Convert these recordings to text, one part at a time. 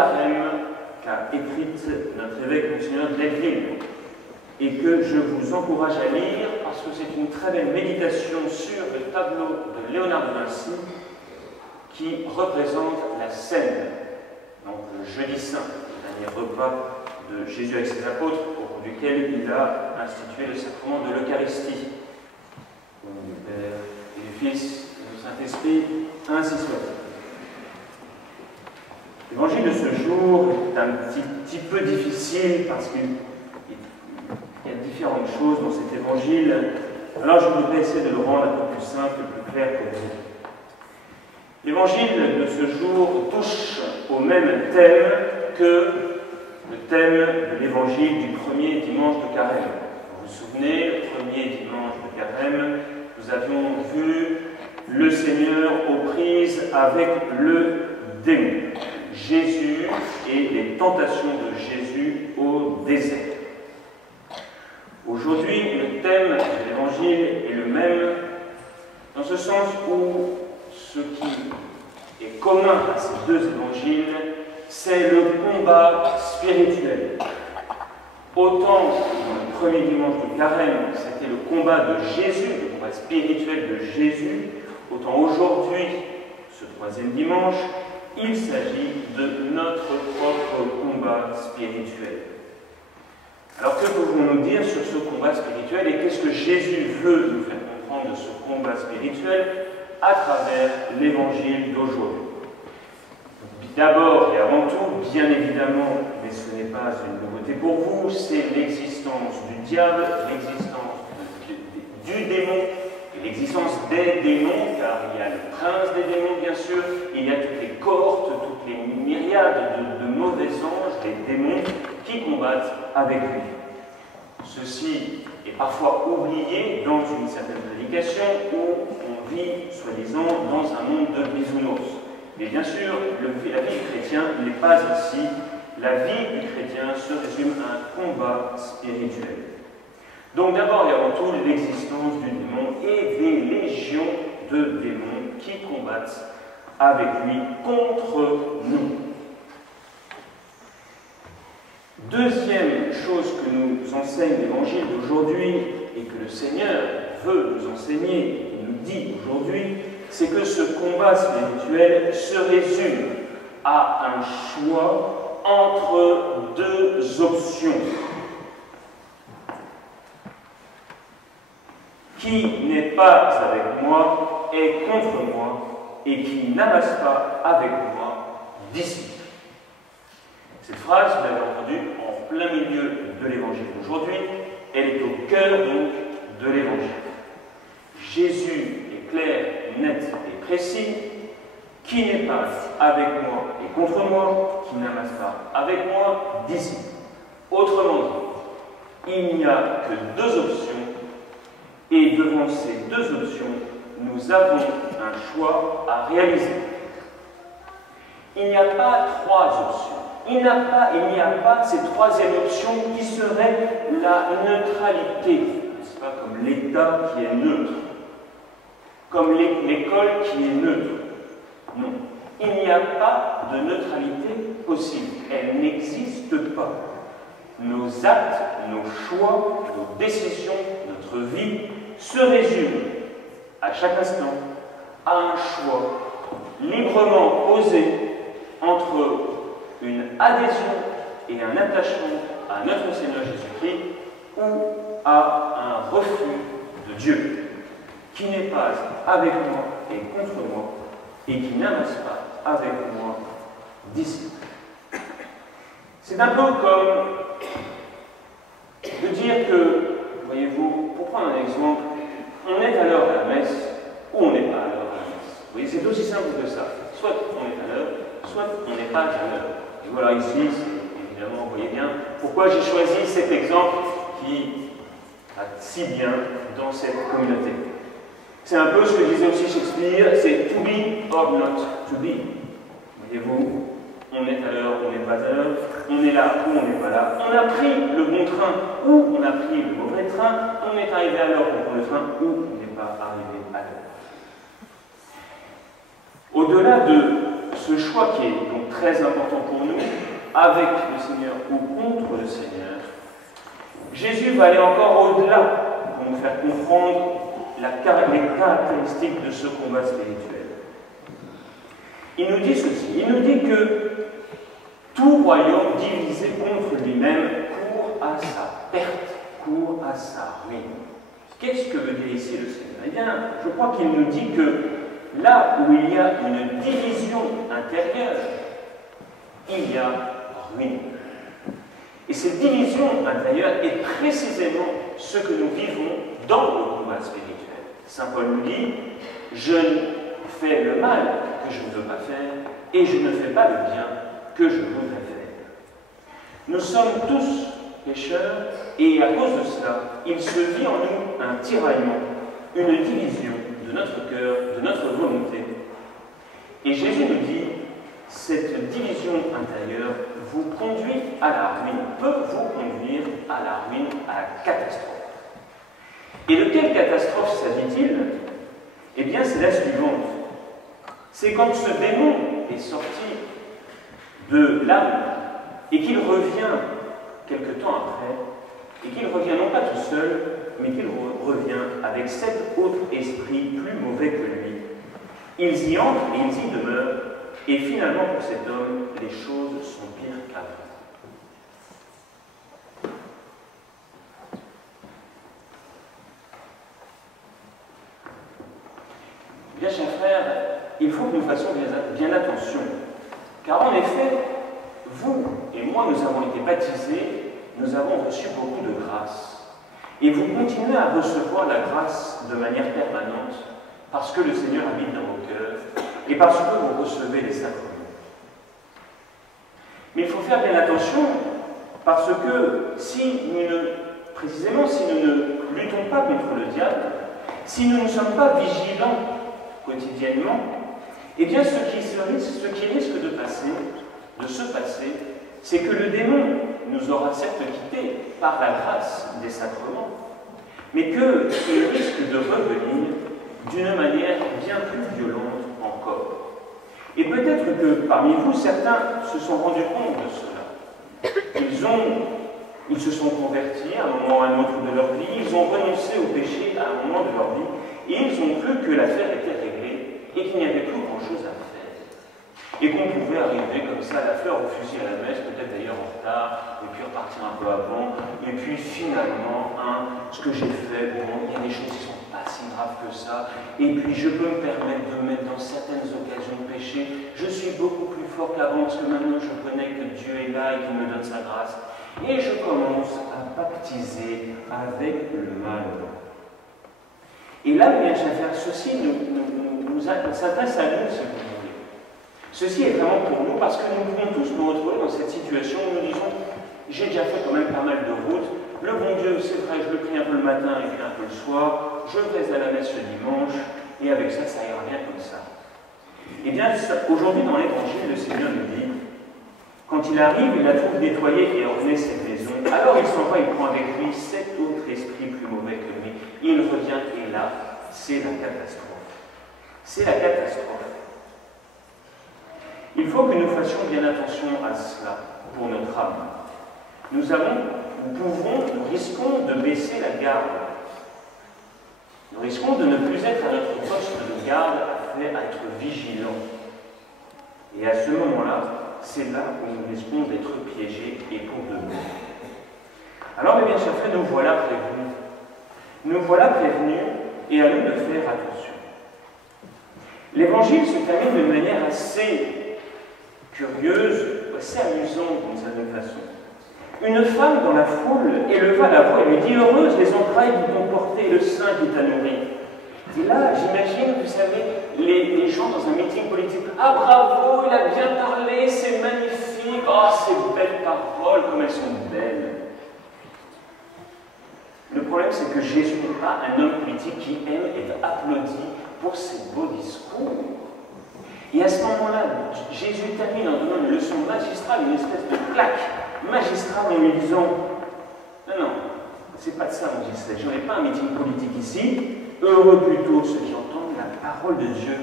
Carême qu'a écrite notre évêque Monseigneur Delville et que je vous encourage à lire parce que c'est une très belle méditation sur le tableau de Léonard de Vinci qui représente la scène, donc le jeudi saint, le dernier repas de Jésus avec ses apôtres, au cours duquel il a institué le sacrement de l'Eucharistie. Au nom du Père et du Fils et du Saint-Esprit, ainsi soit. L'évangile de ce jour est un petit peu difficile parce qu'il y a différentes choses dans cet évangile. Alors je voudrais essayer de le rendre un peu plus simple, plus clair pour vous. L'évangile de ce jour touche au même thème que le thème de l'évangile du premier dimanche de Carême. Vous vous souvenez, le premier dimanche de Carême, nous avions vu le Seigneur aux prises avec le démon. Jésus et les tentations de Jésus au désert. Aujourd'hui, le thème de l'évangile est le même, dans ce sens où ce qui est commun à ces deux évangiles, c'est le combat spirituel. Autant dans le premier dimanche de Carême, c'était le combat de Jésus, le combat spirituel de Jésus, autant aujourd'hui, ce troisième dimanche, il s'agit de notre propre combat spirituel. Alors que pouvons-nous dire sur ce combat spirituel et qu'est-ce que Jésus veut nous faire comprendre de ce combat spirituel à travers l'évangile d'aujourd'hui? D'abord et avant tout, bien évidemment, mais ce n'est pas une nouveauté pour vous, c'est l'existence du diable, l'existence du démon, et l'existence des démons, car il y a le prince des démons, bien sûr, il y a toutes les cohortes, toutes les myriades de mauvais anges, des démons, qui combattent avec lui. Ceci est parfois oublié dans une certaine prédication où on vit, soi-disant, dans un monde de bisounours. Mais bien sûr, la vie du chrétien n'est pas ainsi. La vie du chrétien se résume à un combat spirituel. Donc d'abord et avant tout, l'existence du démon et des légions de démons qui combattent avec lui contre nous. Deuxième chose que nous enseigne l'évangile d'aujourd'hui et que le Seigneur veut nous enseigner et nous dit aujourd'hui, c'est que ce combat spirituel se résume à un choix entre deux options. Qui n'est pas avec moi est contre moi, et qui n'amasse pas avec moi disciple. Cette phrase, vous l'avez entendue en plein milieu de l'évangile d'aujourd'hui, elle est au cœur donc de l'évangile. Jésus est clair, net et précis. Qui n'est pas avec moi et contre moi, qui n'amasse pas avec moi disciple. Autrement dit, il n'y a que deux options. Et devant ces deux options, nous avons un choix à réaliser. Il n'y a pas trois options. Il n'y a pas cette troisième option qui serait la neutralité. Ce n'est pas comme l'État qui est neutre, comme l'école qui est neutre. Non. Il n'y a pas de neutralité possible. Elle n'existe pas. Nos actes, nos choix, nos décisions, notre vie se résume à chaque instant à un choix librement posé entre une adhésion et un attachement à notre Seigneur Jésus-Christ ou à un refus de Dieu qui n'est pas avec moi et contre moi et qui n'amasse pas avec moi disciple. C'est un peu comme de dire que, voyez-vous, pour prendre un exemple, on est à l'heure à la messe ou on n'est pas à l'heure à la messe. Vous voyez, c'est aussi simple que ça. Soit on est à l'heure, soit on n'est pas à l'heure. Et voilà, ici, évidemment, vous voyez bien pourquoi j'ai choisi cet exemple qui va si bien dans cette communauté. C'est un peu ce que disait aussi Shakespeare, c'est to be or not to be. Voyez-vous, on est à l'heure, on n'est pas à l'heure, on est là ou on n'est pas là, on a pris le bon train ou on a pris le mauvais train, on est arrivé à l'heure pour prendre le train ou on n'est pas arrivé à l'heure. Au-delà de ce choix qui est donc très importants pour nous, avec le Seigneur ou contre le Seigneur, Jésus va aller encore au-delà pour nous faire comprendre les caractéristiques de ce combat spirituel. Il nous dit ceci, il nous dit que tout royaume divisé contre lui-même court à sa perte, court à sa ruine. Qu'est-ce que veut dire ici le Seigneur? Eh bien, je crois qu'il nous dit que là où il y a une division intérieure, il y a ruine. Et cette division intérieure est précisément ce que nous vivons dans le combat spirituel. Saint Paul nous dit, je fais le mal que je ne veux pas faire et je ne fais pas le bien que je voudrais faire. Nous sommes tous pécheurs et à cause de cela, il se vit en nous un tiraillement, une division de notre cœur, de notre volonté. Et Jésus nous dit, cette division intérieure vous conduit à la ruine, peut vous conduire à la ruine, à la catastrophe. Et de quelle catastrophe s'agit-il? Eh bien, c'est la suivante. C'est quand ce démon est sorti de l'âme et qu'il revient quelque temps après, et qu'il revient non pas tout seul, mais qu'il revient avec 7 autres esprits plus mauvais que lui. Ils y entrent et ils y demeurent, et finalement pour cet homme, les choses sont pires qu'avant. Bien, chers frères, il faut que nous fassions bien attention, car en effet, vous et moi, nous avons été baptisés, nous avons reçu beaucoup de grâce. Et vous continuez à recevoir la grâce de manière permanente, parce que le Seigneur habite dans vos cœurs, et parce que vous recevez les sacrements. Mais il faut faire bien attention, parce que précisément, si nous ne luttons pas contre le diable, si nous ne sommes pas vigilants quotidiennement, eh bien ce qui risque de se passer, c'est que le démon nous aura certes quittés par la grâce des sacrements, mais qu'il risque de revenir d'une manière bien plus violente encore. Et peut-être que parmi vous, certains se sont rendus compte de cela. Ils se sont convertis à un moment ou à un autre de leur vie, ils ont renoncé au péché à un moment de leur vie, et ils ont cru que l'affaire était réglée et qu'il n'y avait plus grand-chose à faire. Et qu'on pouvait arriver comme ça, la fleur au fusil à la messe, peut-être d'ailleurs en retard, et puis repartir un peu avant, et puis finalement, ce que j'ai fait, bon, il y a des choses qui ne sont pas si graves que ça, et puis je peux me permettre de me mettre dans certaines occasions de péché, je suis beaucoup plus fort qu'avant, parce que maintenant je connais que Dieu est là et qu'il me donne sa grâce, et je commence à baptiser avec le mal. Et là, bien chers, ceci s'adresse à nous, si vous voulez. Ceci est vraiment pour nous, parce que nous pouvons tous nous retrouver dans cette situation où nous disons, j'ai déjà fait quand même pas mal de routes, le bon Dieu, c'est vrai, je le prie un peu le matin et puis un peu le soir, je vais à la messe le dimanche, et avec ça, ça ira bien comme ça. Eh bien, aujourd'hui dans l'Évangile, le Seigneur nous dit, quand il arrive, il la trouve nettoyée et ornée cette maison, alors il s'en va, il prend avec lui 7 autres esprits plus mauvais que lui, il revient, et là, c'est la catastrophe. C'est la catastrophe. Il faut que nous fassions bien attention à cela pour notre âme. Nous risquons de baisser la garde. Nous risquons de ne plus être à notre poste de garde, à être vigilants. Et à ce moment-là, c'est là où nous risquons d'être piégés et pour de bon. Alors, mes bien chers frères, nous voilà prévenus. Nous voilà prévenus et à nous de faire attention. L'Évangile se termine d'une manière assez curieuse, assez amusante d'une certaine façon. Une femme dans la foule éleva la voix et lui dit « Heureuse les entrailles qui t'ont porté, le sein qui t'a nourri ». Et là, j'imagine, vous savez, les gens dans un meeting politique « Ah bravo, il a bien parlé, c'est magnifique, oh ces belles paroles, comme elles sont belles ». Le problème, c'est que Jésus n'est pas un homme politique qui aime être applaudi pour ses beaux discours. Et à ce moment-là, Jésus termine en donnant une leçon magistrale, une espèce de claque magistrale en lui disant « Non, non, c'est pas de ça dont il s'agit, je n'ai pas un meeting politique ici, heureux plutôt ceux qui entendent la parole de Dieu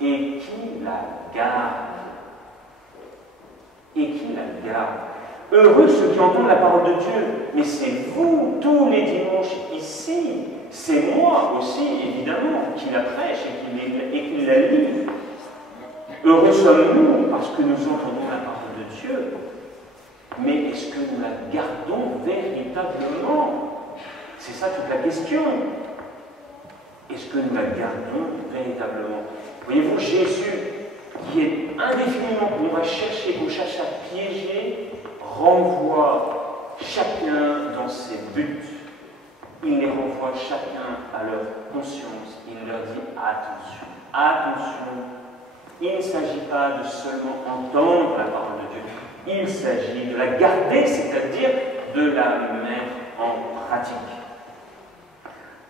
et qui la gardent. » et qui la gardent. Heureux ceux qui entendent la parole de Dieu, mais c'est vous, tous les dimanches ici, c'est moi aussi, évidemment, qui la prêche et qui la lit. Heureux sommes-nous parce que nous entendons la parole de Dieu, mais est-ce que nous la gardons véritablement? C'est ça toute la question. Est-ce que nous la gardons véritablement? Voyez-vous, Jésus, qui est indéfiniment, qu'on va chercher, qu'on cherche à piéger, renvoie chacun dans ses buts. Il les renvoie chacun à leur conscience. Il leur dit attention, attention. Il ne s'agit pas de seulement entendre la parole de Dieu. Il s'agit de la garder, c'est-à-dire de la mettre en pratique.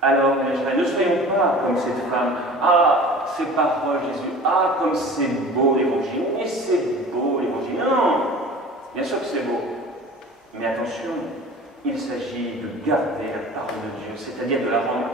Alors, mes frères, ne soyons pas comme cette femme. Ah, ces paroles, Jésus. Ah, comme c'est beau l'évangile. Oui, c'est beau l'évangile. Non, bien sûr que c'est beau. Mais attention, il s'agit de garder la parole de Dieu, c'est-à-dire de la rendre